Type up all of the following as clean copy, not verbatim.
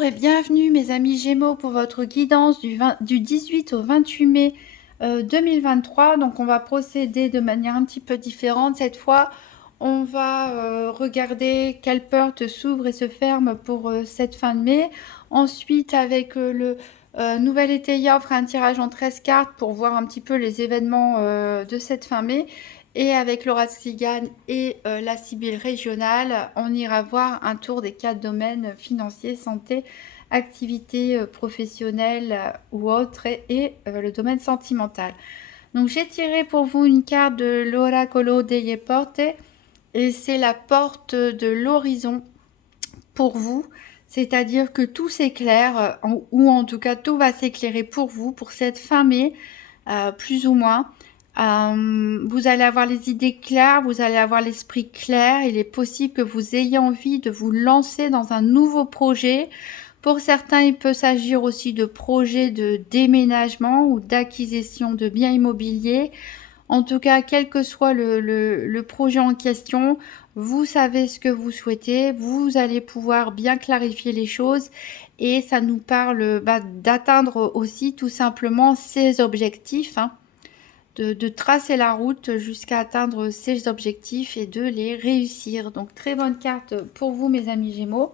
Bonjour et bienvenue mes amis Gémeaux pour votre guidance du 18 au 28 mai 2023. Donc on va procéder de manière un petit peu différente. Cette fois, on va regarder quelle porte s'ouvre et se ferme pour cette fin de mai. Ensuite, avec le nouvel Étéia, on fera un tirage en 13 cartes pour voir un petit peu les événements de cette fin mai. Et avec Laura Tzigane et la Sibylle régionale, on ira voir un tour des 4 domaines financiers, santé, activité professionnelle ou autre et le domaine sentimental. Donc j'ai tiré pour vous une carte de l'Oracolo delle Porte et c'est la porte de l'horizon pour vous. C'est-à-dire que tout s'éclaire, ou en tout cas tout va s'éclairer pour vous pour cette fin mai, plus ou moins. Vous allez avoir les idées claires, vous allez avoir l'esprit clair. Il est possible que vous ayez envie de vous lancer dans un nouveau projet. Pour certains, il peut s'agir aussi de projets de déménagement ou d'acquisition de biens immobiliers. En tout cas, quel que soit le projet en question, vous savez ce que vous souhaitez, vous allez pouvoir bien clarifier les choses et ça nous parle d'atteindre aussi tout simplement ces objectifs, hein, de tracer la route jusqu'à atteindre ces objectifs et de les réussir. Donc très bonne carte pour vous mes amis Gémeaux.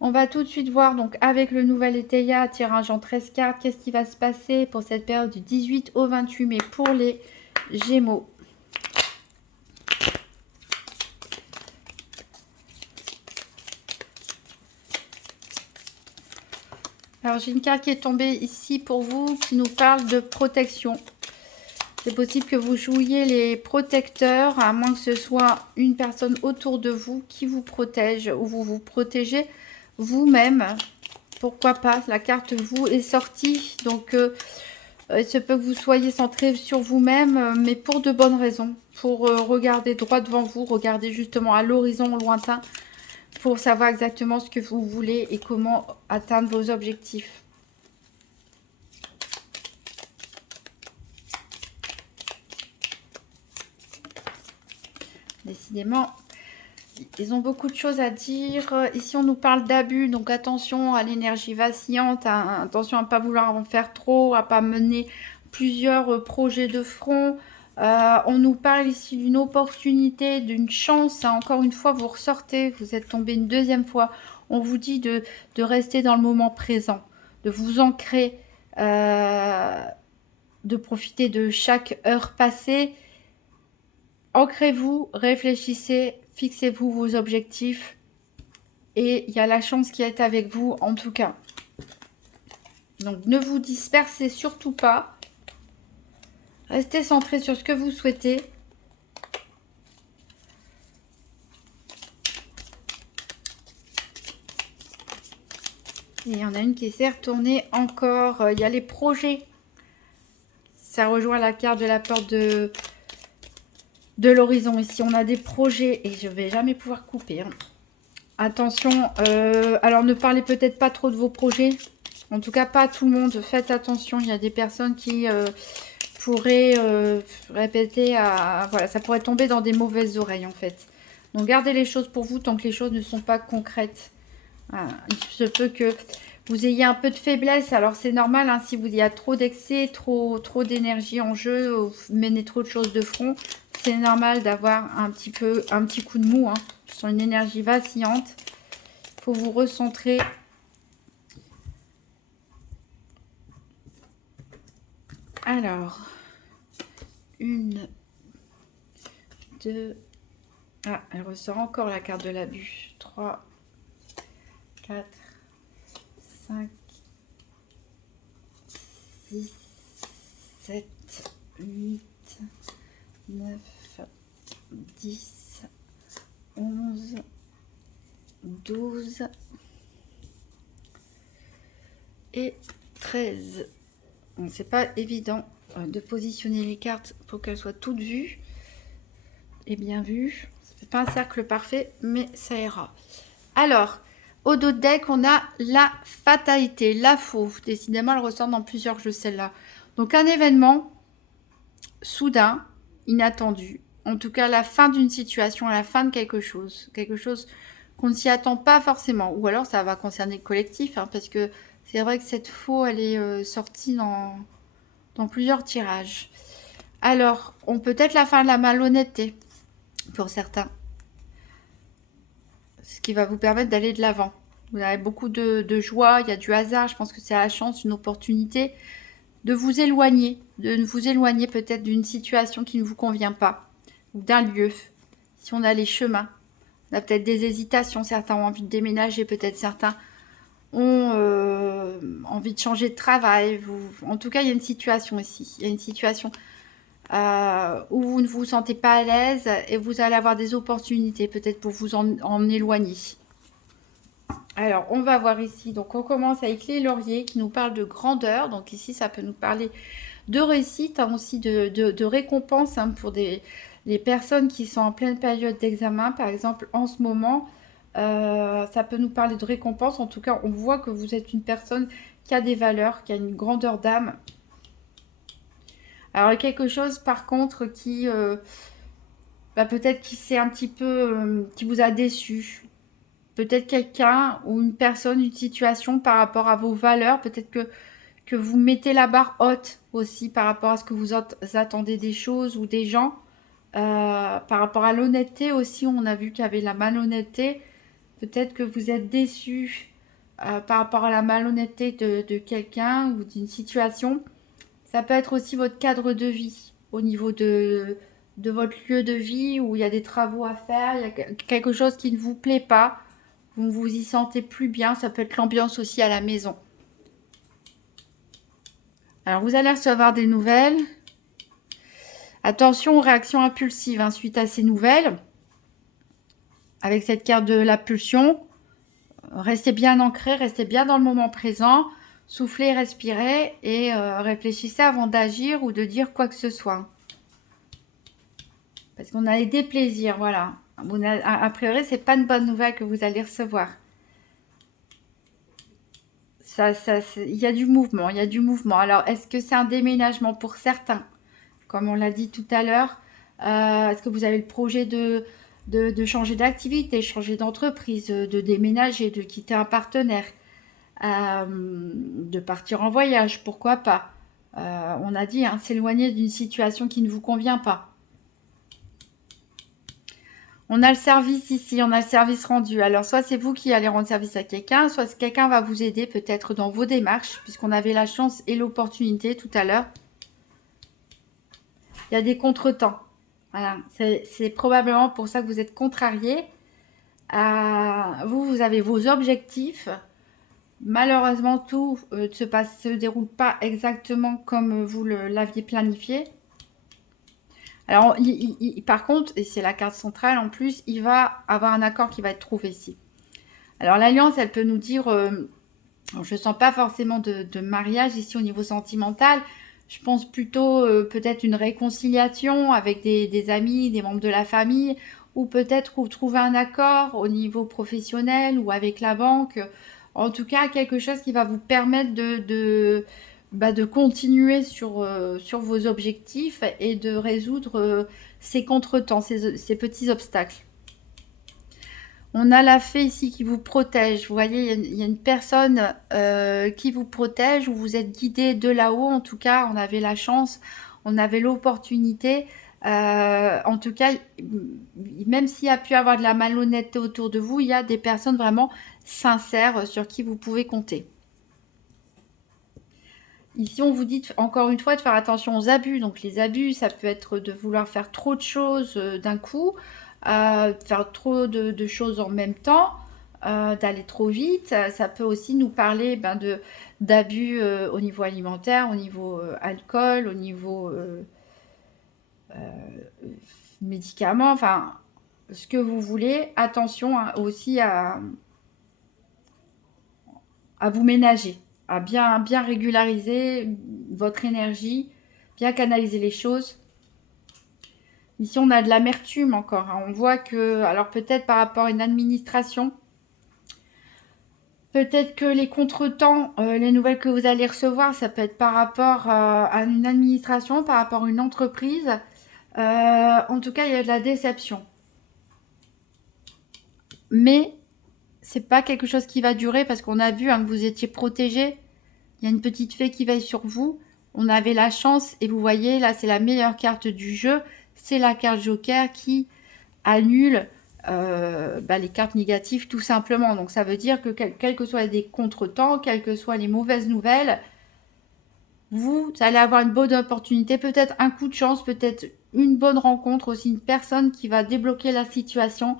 On va tout de suite voir donc avec le nouvel Étéia, tirage en 13 cartes, qu'est-ce qui va se passer pour cette période du 18 au 28 mai pour les Gémeaux. Alors j'ai une carte qui est tombée ici pour vous qui nous parle de protection. C'est possible que vous jouiez les protecteurs, à moins que ce soit une personne autour de vous qui vous protège ou vous vous protégez vous-même. Pourquoi pas? La carte vous est sortie, donc il se peut que vous soyez centré sur vous-même, mais pour de bonnes raisons. Pour regarder droit devant vous, regarder justement à l'horizon lointain, pour savoir exactement ce que vous voulez et comment atteindre vos objectifs. Décidément, ils ont beaucoup de choses à dire. Ici, on nous parle d'abus, donc attention à l'énergie vacillante, attention à ne pas vouloir en faire trop, à ne pas mener plusieurs projets de front. On nous parle ici d'une opportunité, d'une chance. Hein. Encore une fois, vous ressortez, vous êtes tombé une deuxième fois. On vous dit de rester dans le moment présent, de vous ancrer, de profiter de chaque heure passée. Ancrez-vous, réfléchissez, fixez-vous vos objectifs et il y a la chance qui est avec vous en tout cas. Donc ne vous dispersez surtout pas. Restez centré sur ce que vous souhaitez. Et il y en a une qui s'est retournée encore. Il y a les projets. Ça rejoint la carte de la porte de l'horizon. Ici, on a des projets et je vais jamais pouvoir couper. Hein. Attention, alors ne parlez peut-être pas trop de vos projets. En tout cas, pas à tout le monde. Faites attention, il y a des personnes qui pourraient répéter voilà, ça pourrait tomber dans des mauvaises oreilles en fait. Donc gardez les choses pour vous tant que les choses ne sont pas concrètes. Voilà. Il se peut que vous ayez un peu de faiblesse. Alors c'est normal, hein, si il y a trop d'excès, trop d'énergie en jeu, vous menez trop de choses de front. C'est normal d'avoir un petit coup de mou, hein, sur une énergie vacillante. Il faut vous recentrer. Alors, 1, 2, ah, elle ressort encore la carte de l'abus. 3, 4, 5, 6, 7, 8, 9, 10, 11, 12 et 13. Bon, c'est pas évident de positionner les cartes pour qu'elles soient toutes vues et bien vues. C'est pas un cercle parfait, mais ça ira. Alors, au dos de deck, on a la fatalité, la fauve. Décidément, elle ressort dans plusieurs jeux, celle-là. Donc, un événement soudain, inattendu. En tout cas, la fin d'une situation, la fin de quelque chose qu'on ne s'y attend pas forcément. Ou alors ça va concerner le collectif, hein, parce que c'est vrai que cette faux, elle est sortie dans plusieurs tirages. Alors, on peut être la fin de la malhonnêteté pour certains, ce qui va vous permettre d'aller de l'avant. Vous avez beaucoup de joie, il y a du hasard, je pense que c'est la chance, une opportunité de vous éloigner peut-être d'une situation qui ne vous convient pas, ou d'un lieu. Si on a les chemins, on a peut-être des hésitations, certains ont envie de déménager, peut-être certains ont envie de changer de travail. En tout cas, il y a une situation ici, il y a une situation où vous ne vous sentez pas à l'aise et vous allez avoir des opportunités peut-être pour vous en éloigner. Alors, on va voir ici. Donc, on commence avec les lauriers qui nous parlent de grandeur. Donc, ici, ça peut nous parler de réussite, hein, aussi de récompense, hein, pour les personnes qui sont en pleine période d'examen. Par exemple, en ce moment, ça peut nous parler de récompense. En tout cas, on voit que vous êtes une personne qui a des valeurs, qui a une grandeur d'âme. Alors, il y a quelque chose, par contre, qui peut-être qui c'est un petit peu, qui vous a déçu. Peut-être quelqu'un ou une personne, une situation par rapport à vos valeurs. Peut-être que vous mettez la barre haute aussi par rapport à ce que vous attendez des choses ou des gens. Par rapport à l'honnêteté aussi, on a vu qu'il y avait la malhonnêteté. Peut-être que vous êtes déçu par rapport à la malhonnêteté de quelqu'un ou d'une situation. Ça peut être aussi votre cadre de vie au niveau de votre lieu de vie où il y a des travaux à faire, il y a quelque chose qui ne vous plaît pas, vous ne vous y sentez plus bien. Ça peut être l'ambiance aussi à la maison. Alors, vous allez recevoir des nouvelles. Attention aux réactions impulsives, hein, suite à ces nouvelles. Avec cette carte de la pulsion, restez bien ancré, restez bien dans le moment présent. Soufflez, respirez et réfléchissez avant d'agir ou de dire quoi que ce soit. Parce qu'on a les déplaisirs, voilà. A priori, c'est pas une bonne nouvelle que vous allez recevoir. Il y a du mouvement, il y a du mouvement. Alors, est-ce que c'est un déménagement pour certains? Comme on l'a dit tout à l'heure, est-ce que vous avez le projet de changer d'activité, changer d'entreprise, de déménager, de quitter un partenaire, de partir en voyage, pourquoi pas? On a dit, hein, s'éloigner d'une situation qui ne vous convient pas. On a le service ici, on a le service rendu. Alors, soit c'est vous qui allez rendre service à quelqu'un, soit quelqu'un va vous aider peut-être dans vos démarches, puisqu'on avait la chance et l'opportunité tout à l'heure. Il y a des contretemps. Voilà, c'est probablement pour ça que vous êtes contrarié. Vous avez vos objectifs. Malheureusement, tout ne se déroule pas exactement comme vous l'aviez planifié. Alors, par contre, et c'est la carte centrale en plus, il va avoir un accord qui va être trouvé ici. Alors, l'alliance, elle peut nous dire, je ne sens pas forcément de mariage ici au niveau sentimental. Je pense plutôt peut-être une réconciliation avec des amis, des membres de la famille, ou peut-être trouver un accord au niveau professionnel ou avec la banque. En tout cas, quelque chose qui va vous permettre de continuer sur vos objectifs et de résoudre ces contretemps, ces petits obstacles. On a la fée ici qui vous protège. Vous voyez, il y a une personne qui vous protège, ou vous êtes guidé de là-haut. En tout cas, on avait la chance, on avait l'opportunité. En tout cas, même s'il y a pu avoir de la malhonnêteté autour de vous, il y a des personnes vraiment sincères sur qui vous pouvez compter. Ici, on vous dit encore une fois de faire attention aux abus. Donc, les abus, ça peut être de vouloir faire trop de choses d'un coup, faire trop de choses en même temps, d'aller trop vite. Ça peut aussi nous parler d'abus au niveau alimentaire, au niveau alcool, au niveau médicaments, enfin, ce que vous voulez. Attention, hein, aussi à vous ménager, à bien régulariser votre énergie, bien canaliser les choses. Ici, on a de l'amertume encore, hein. On voit que, alors peut-être par rapport à une administration, peut-être que les contretemps, les nouvelles que vous allez recevoir, ça peut être par rapport à une administration, par rapport à une entreprise. En tout cas, il y a de la déception. Mais c'est pas quelque chose qui va durer parce qu'on a vu hein, que vous étiez protégé. Il y a une petite fée qui veille sur vous. On avait la chance et vous voyez là c'est la meilleure carte du jeu. C'est la carte Joker qui annule les cartes négatives tout simplement. Donc ça veut dire que quels que soient les contretemps, quelles que soient les mauvaises nouvelles, vous allez avoir une bonne opportunité, peut-être un coup de chance, peut-être une bonne rencontre aussi, une personne qui va débloquer la situation.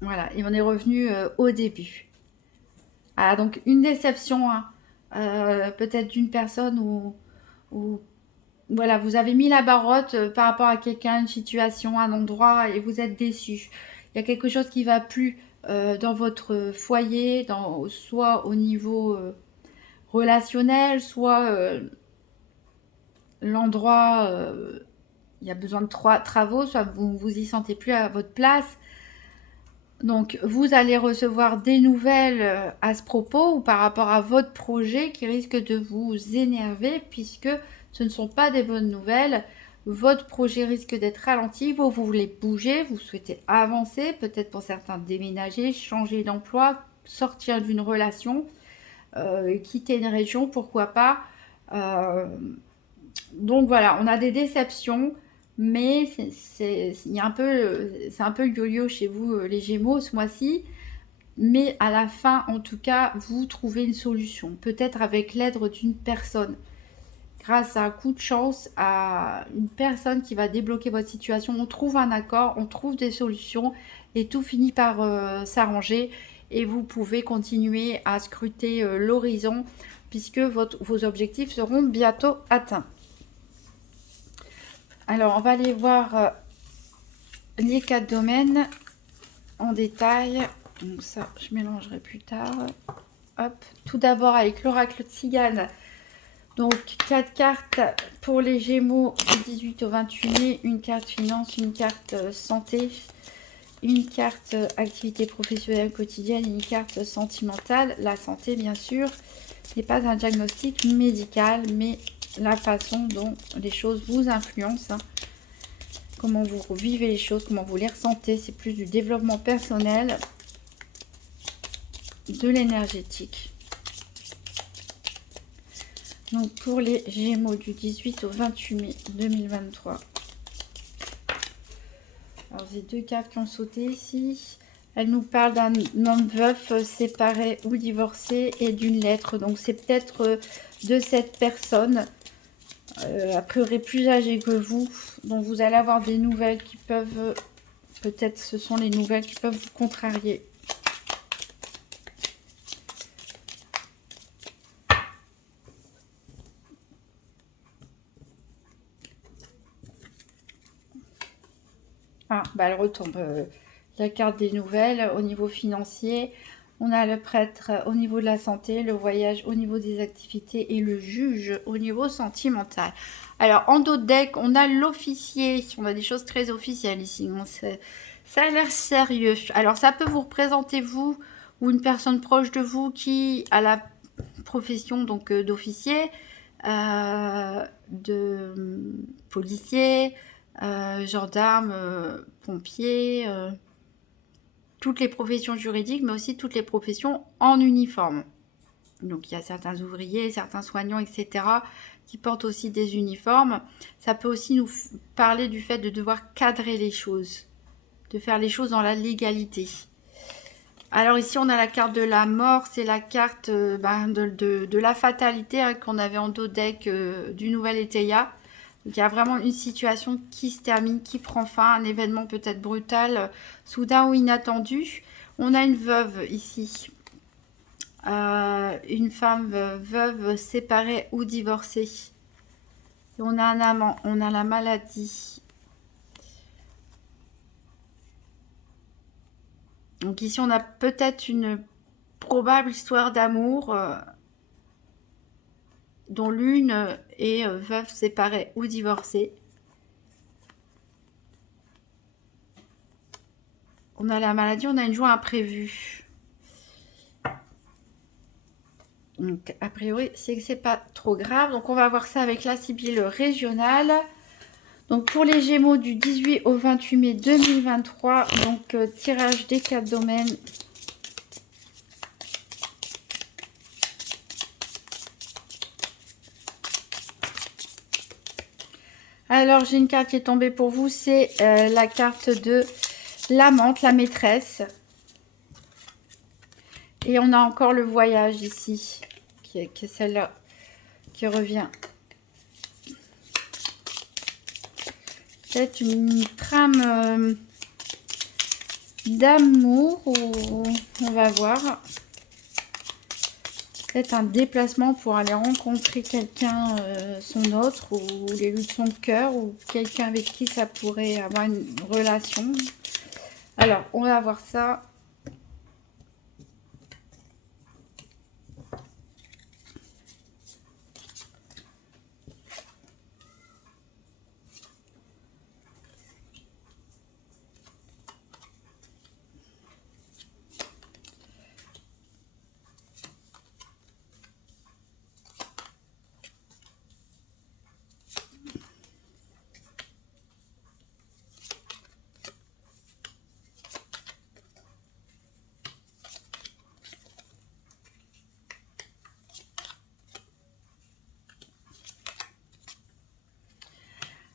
Voilà, et on est revenu au début. Ah, donc une déception, hein, peut-être d'une personne où voilà, vous avez mis la barotte par rapport à quelqu'un, une situation, un endroit, et vous êtes déçu. Il y a quelque chose qui va plus dans votre foyer, soit au niveau relationnel, soit l'endroit, il y a besoin de travaux, soit vous vous y sentez plus à votre place. Donc, vous allez recevoir des nouvelles à ce propos ou par rapport à votre projet qui risque de vous énerver puisque ce ne sont pas des bonnes nouvelles. Votre projet risque d'être ralenti, vous voulez bouger, vous souhaitez avancer, peut-être pour certains déménager, changer d'emploi, sortir d'une relation, quitter une région, pourquoi pas. Donc voilà, on a des déceptions, mais c'est un peu yo-yo chez vous, les Gémeaux, ce mois-ci. Mais à la fin, en tout cas, vous trouvez une solution. Peut-être avec l'aide d'une personne. Grâce à un coup de chance, à une personne qui va débloquer votre situation, on trouve un accord, on trouve des solutions et tout finit par s'arranger. Et vous pouvez continuer à scruter l'horizon puisque vos objectifs seront bientôt atteints. Alors, on va aller voir les 4 domaines en détail. Donc ça, je mélangerai plus tard. Hop. Tout d'abord avec l'oracle Tzigane. Donc, 4 cartes pour les Gémeaux du 18 au 28 mai. Une carte finance, une carte santé, une carte activité professionnelle quotidienne et une carte sentimentale. La santé, bien sûr, n'est pas un diagnostic médical, mais la façon dont les choses vous influencent. Comment vous vivez les choses, comment vous les ressentez. C'est plus du développement personnel, de l'énergétique. Donc pour les Gémeaux du 18 au 28 mai 2023. Alors j'ai 2 cartes qui ont sauté ici. Elle nous parle d'un homme veuf, séparé ou divorcé et d'une lettre. Donc c'est peut-être de cette personne, a priori plus âgée que vous, dont vous allez avoir des nouvelles qui peuvent, peut-être ce sont les nouvelles qui peuvent vous contrarier. Ah, bah elle retombe. La carte des nouvelles au niveau financier. On a le prêtre au niveau de la santé, le voyage au niveau des activités et le juge au niveau sentimental. Alors, en dos de deck, on a l'officier. On a des choses très officielles ici. Ça a l'air sérieux. Alors, ça peut vous représenter vous ou une personne proche de vous qui a la profession donc d'officier, de policier, gendarme, pompier, toutes les professions juridiques, mais aussi toutes les professions en uniforme. Donc il y a certains ouvriers, certains soignants, etc., qui portent aussi des uniformes. Ça peut aussi nous parler du fait de devoir cadrer les choses, de faire les choses dans la légalité. Alors ici, on a la carte de la mort, c'est la carte de la fatalité hein, qu'on avait en dos deck du Nouvel Éteia. Donc, il y a vraiment une situation qui se termine, qui prend fin, un événement peut-être brutal, soudain ou inattendu. On a une veuve ici, une femme veuve, séparée ou divorcée. Et on a un amant, on a la maladie. Donc ici, on a peut-être une probable histoire d'amour dont l'une est veuve, séparée ou divorcée. On a la maladie, on a une joie imprévue. Donc, a priori, c'est que c'est pas trop grave. Donc, on va voir ça avec la Sibylle régionale. Donc pour les Gémeaux du 18 au 28 mai 2023, donc tirage des 4 domaines. Alors j'ai une carte qui est tombée pour vous, c'est la carte de l'amante, la maîtresse. Et on a encore le voyage ici, qui est celle-là, qui revient. Peut-être une trame d'amour, ou on va voir. Peut-être un déplacement pour aller rencontrer quelqu'un, son autre, ou l'élu de son cœur, ou quelqu'un avec qui ça pourrait avoir une relation. Alors, on va voir ça.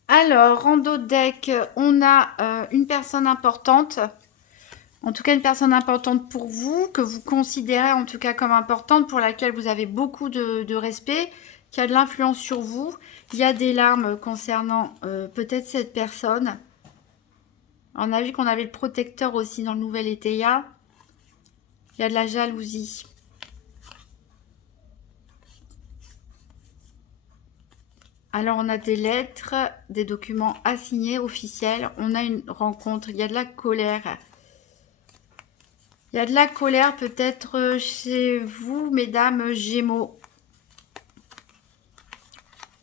Alors, en dos de deck, on a une personne importante. En tout cas, une personne importante pour vous, que vous considérez en tout cas comme importante, pour laquelle vous avez beaucoup de respect, qui a de l'influence sur vous. Il y a des larmes concernant peut-être cette personne. On a vu qu'on avait le protecteur aussi dans le nouvel Étéia. Il y a de la jalousie. Alors, on a des lettres, des documents à signer officiels. On a une rencontre, il y a de la colère. Il y a de la colère peut-être chez vous, mesdames Gémeaux.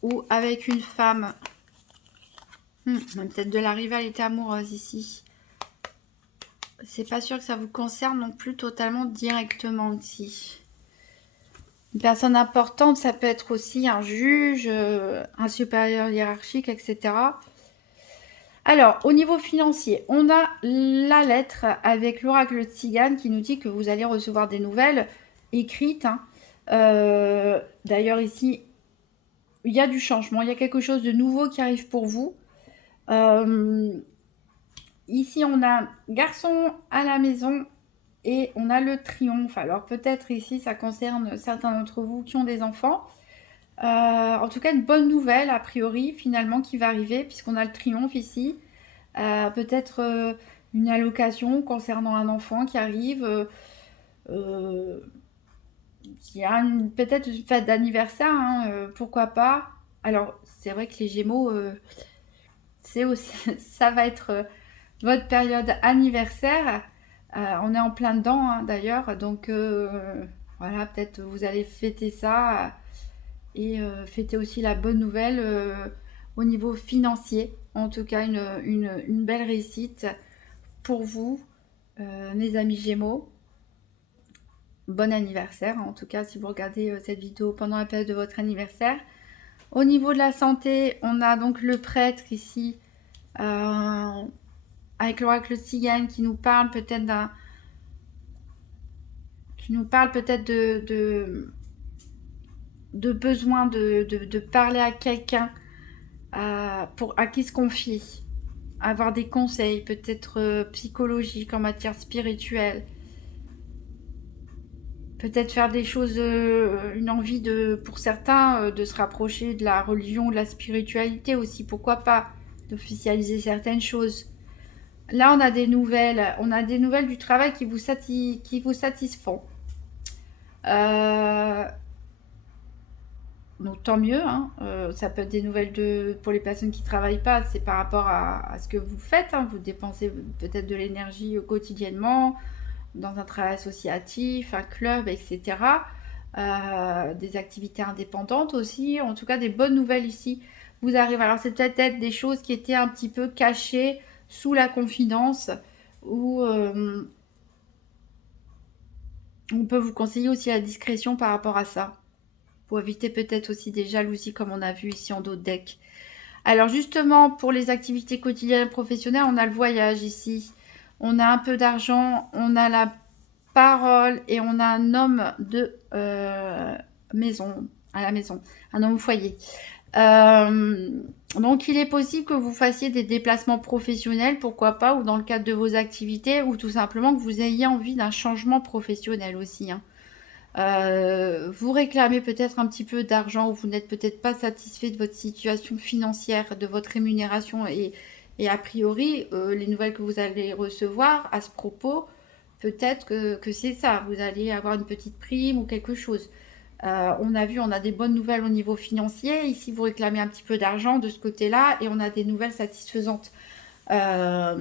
Ou avec une femme. Peut-être de la rivalité amoureuse ici. C'est pas sûr que ça vous concerne non plus totalement directement ici. Une personne importante, ça peut être aussi un juge, un supérieur hiérarchique, etc. Alors, au niveau financier, on a la lettre avec l'oracle de Tzigane qui nous dit que vous allez recevoir des nouvelles écrites. D'ailleurs, ici, il y a du changement, il y a quelque chose de nouveau qui arrive pour vous. Ici, on a garçon à la maison et on a le triomphe. Alors, peut-être ici, ça concerne certains d'entre vous qui ont des enfants. En tout cas, une bonne nouvelle, a priori, finalement, qui va arriver, puisqu'on a le triomphe ici. Peut-être une allocation concernant un enfant qui arrive. Il y a peut-être une fête d'anniversaire, pourquoi pas. Alors, c'est vrai que les Gémeaux, c'est aussi, ça va être votre période anniversaire. On est en plein dedans, d'ailleurs. Donc, voilà, peut-être vous allez fêter ça et fêter aussi la bonne nouvelle au niveau financier. En tout cas, une belle réussite pour vous, mes amis Gémeaux. Bon anniversaire, en tout cas, si vous regardez cette vidéo pendant la période de votre anniversaire. Au niveau de la santé, on a donc le prêtre ici, avec l'oracle Tzigane qui nous parle peut-être de besoin de parler à quelqu'un, à qui se confier, avoir des conseils peut-être psychologiques en matière spirituelle, peut-être faire des choses, une envie pour certains de se rapprocher de la religion, de la spiritualité aussi, pourquoi pas, d'officialiser certaines choses. Là, on a des nouvelles du travail qui vous satisfont. Donc tant mieux, ça peut être des nouvelles pour les personnes qui ne travaillent pas, c'est par rapport à ce que vous faites, vous dépensez peut-être de l'énergie quotidiennement, dans un travail associatif, un club, etc. Des activités indépendantes aussi, en tout cas des bonnes nouvelles ici vous arrivent. Alors c'est peut-être des choses qui étaient un petit peu cachées sous la confidence, ou on peut vous conseiller aussi la discrétion par rapport à ça, pour éviter peut-être aussi des jalousies comme on a vu ici en dos de deck. Alors justement, pour les activités quotidiennes et professionnelles, on a le voyage ici. On a un peu d'argent, on a la parole et on a un homme de maison, à la maison, un homme au foyer. Euh, donc il est possible que vous fassiez des déplacements professionnels, pourquoi pas, ou dans le cadre de vos activités, ou tout simplement que vous ayez envie d'un changement professionnel aussi, hein. Vous réclamez peut-être un petit peu d'argent ou vous n'êtes peut-être pas satisfait de votre situation financière, de votre rémunération et a priori, les nouvelles que vous allez recevoir à ce propos, peut-être que c'est ça. Vous allez avoir une petite prime ou quelque chose. On a vu, on a des bonnes nouvelles au niveau financier. Ici, vous réclamez un petit peu d'argent de ce côté-là et on a des nouvelles satisfaisantes par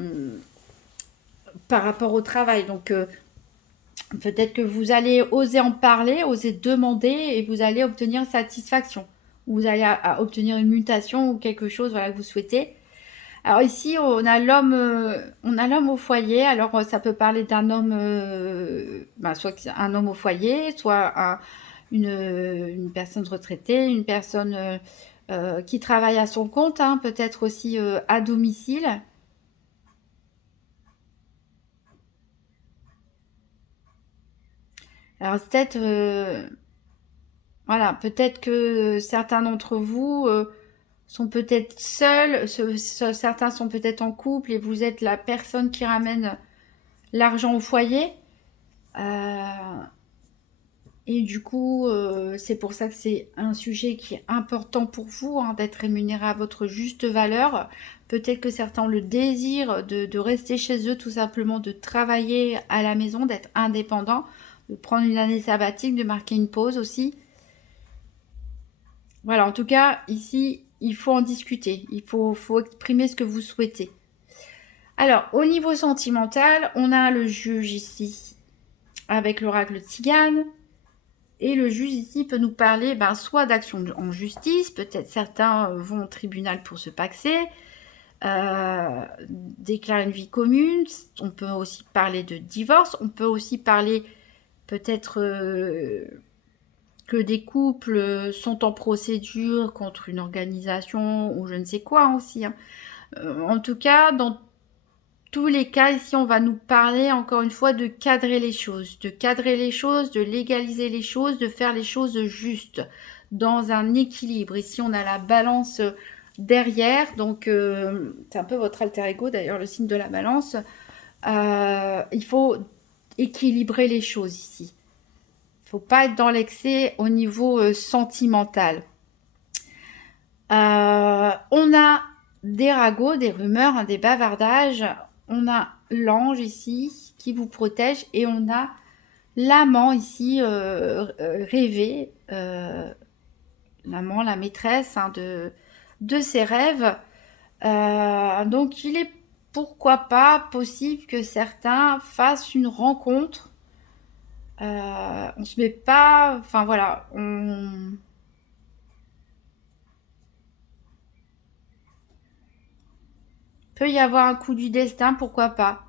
rapport au travail. Donc, peut-être que vous allez oser en parler, oser demander et vous allez obtenir satisfaction. Vous allez obtenir une mutation ou quelque chose voilà, que vous souhaitez. Alors ici, on a l'homme au foyer. Alors ça peut parler d'un homme, soit un homme au foyer, soit une personne retraitée, une personne qui travaille à son compte, hein, peut-être aussi à domicile. Alors peut-être voilà, peut-être que certains d'entre vous sont peut-être seuls, certains sont peut-être en couple et vous êtes la personne qui ramène l'argent au foyer. Euh, et du coup, c'est pour ça que c'est un sujet qui est important pour vous, hein, d'être rémunéré à votre juste valeur. Peut-être que certains ont le désir de rester chez eux, tout simplement de travailler à la maison, d'être indépendant, de prendre une année sabbatique, de marquer une pause aussi. Voilà, en tout cas, ici, il faut en discuter. Il faut exprimer ce que vous souhaitez. Alors, au niveau sentimental, on a le juge ici avec l'oracle Tzigane. Et le juge ici peut nous parler soit d'action en justice, peut-être certains vont au tribunal pour se paxer, déclarer une vie commune. On peut aussi parler de divorce. On peut aussi parler peut-être que des couples sont en procédure contre une organisation ou je ne sais quoi aussi, hein. En tout cas, dans tous les cas, ici, on va nous parler encore une fois de cadrer les choses, de légaliser les choses, de faire les choses justes, dans un équilibre. Ici, on a la balance derrière, donc c'est un peu votre alter ego, d'ailleurs, le signe de la balance. Il faut équilibrer les choses ici. Il ne faut pas être dans l'excès au niveau sentimental. On a des ragots, des rumeurs, hein, des bavardages. On a l'ange ici qui vous protège et on a l'amant ici rêvé, l'amant, la maîtresse, hein, de ses rêves. Donc il est pourquoi pas possible que certains fassent une rencontre. On se met pas, enfin voilà, peut y avoir un coup du destin, pourquoi pas,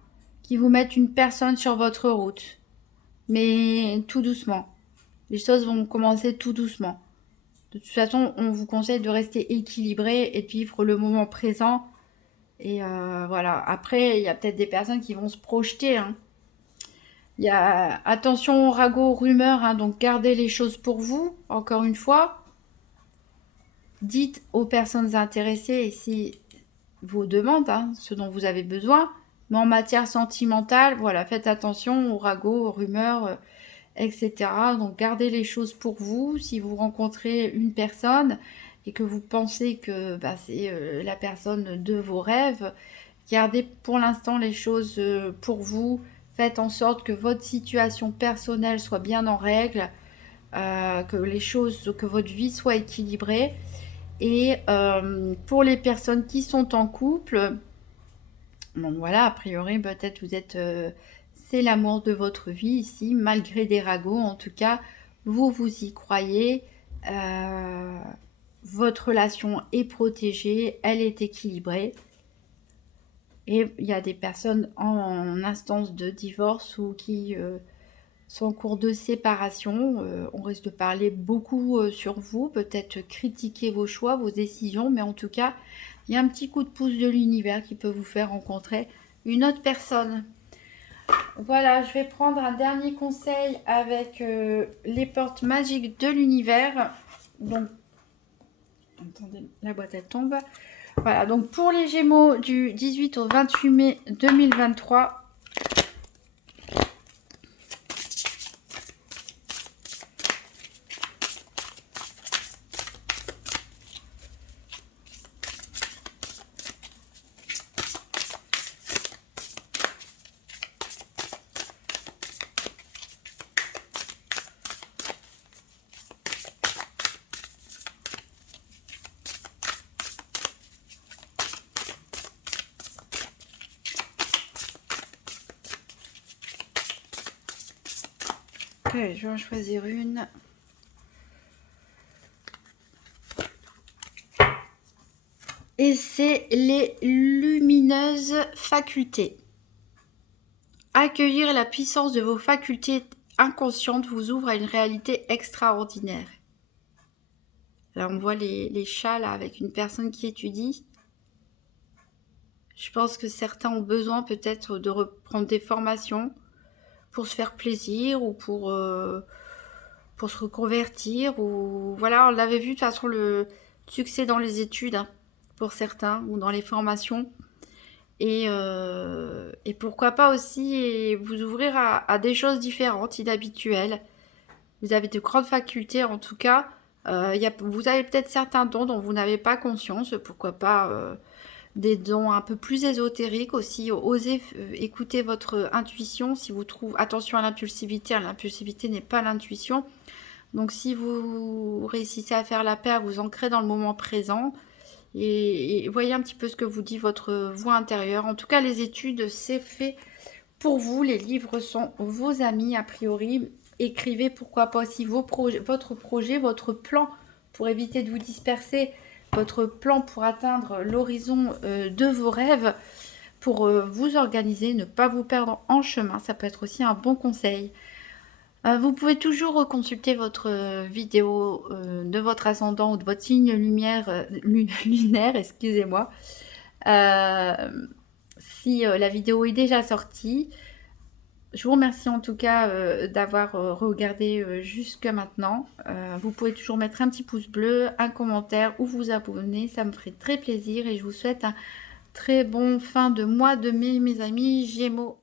qui vous mette une personne sur votre route. Mais tout doucement. Les choses vont commencer tout doucement. De toute façon, on vous conseille de rester équilibré et de vivre le moment présent. Et voilà. Après, il y a peut-être des personnes qui vont se projeter, hein. Il y a attention aux ragots, aux rumeurs, hein, donc gardez les choses pour vous, encore une fois. Dites aux personnes intéressées si vos demandes, hein, ce dont vous avez besoin. Mais en matière sentimentale, voilà, faites attention aux ragots, aux rumeurs, etc. Donc gardez les choses pour vous. Si vous rencontrez une personne et que vous pensez que c'est la personne de vos rêves, gardez pour l'instant les choses pour vous. Faites en sorte que votre situation personnelle soit bien en règle, que les choses, que votre vie soit équilibrée. Et pour les personnes qui sont en couple, bon voilà, a priori peut-être vous êtes, c'est l'amour de votre vie ici, malgré des ragots, en tout cas, vous y croyez. Euh, Votre relation est protégée, elle est équilibrée. Et il y a des personnes en instance de divorce ou qui sont en cours de séparation. On risque de parler beaucoup sur vous, peut-être critiquer vos choix, vos décisions, mais en tout cas, il y a un petit coup de pouce de l'univers qui peut vous faire rencontrer une autre personne. Voilà, je vais prendre un dernier conseil avec les portes magiques de l'univers. Donc, attendez, la boîte elle tombe. Voilà, donc pour les Gémeaux du 18 au 28 mai 2023. Okay, je vais en choisir une. Et c'est les lumineuses facultés. Accueillir la puissance de vos facultés inconscientes vous ouvre à une réalité extraordinaire. Là, on voit les chats là, avec une personne qui étudie. Je pense que certains ont besoin peut-être de reprendre des formations pour se faire plaisir ou pour se reconvertir. Ou voilà, on l'avait vu de toute façon le succès dans les études hein, pour certains ou dans les formations. Et pourquoi pas aussi vous ouvrir à des choses différentes, inhabituelles. Vous avez de grandes facultés en tout cas. Vous avez peut-être certains dons dont vous n'avez pas conscience. Pourquoi pas des dons un peu plus ésotériques aussi. Osez écouter votre intuition. Si vous trouvez, attention à l'impulsivité. L'impulsivité n'est pas l'intuition. Donc si vous réussissez à faire la paix, à vous ancrer dans le moment présent, et voyez un petit peu ce que vous dit votre voix intérieure. En tout cas, les études, c'est fait pour vous. Les livres sont vos amis, a priori. Écrivez, pourquoi pas aussi votre projet, votre plan pour éviter de vous disperser, votre plan pour atteindre l'horizon de vos rêves, pour vous organiser, ne pas vous perdre en chemin. Ça peut être aussi un bon conseil. Vous pouvez toujours consulter votre vidéo de votre ascendant ou de votre signe lunaire, excusez-moi. Si la vidéo est déjà sortie. Je vous remercie en tout cas d'avoir regardé jusque maintenant. Vous pouvez toujours mettre un petit pouce bleu, un commentaire ou vous abonner. Ça me ferait très plaisir et je vous souhaite un très bon fin de mois de mai, mes amis Gémeaux.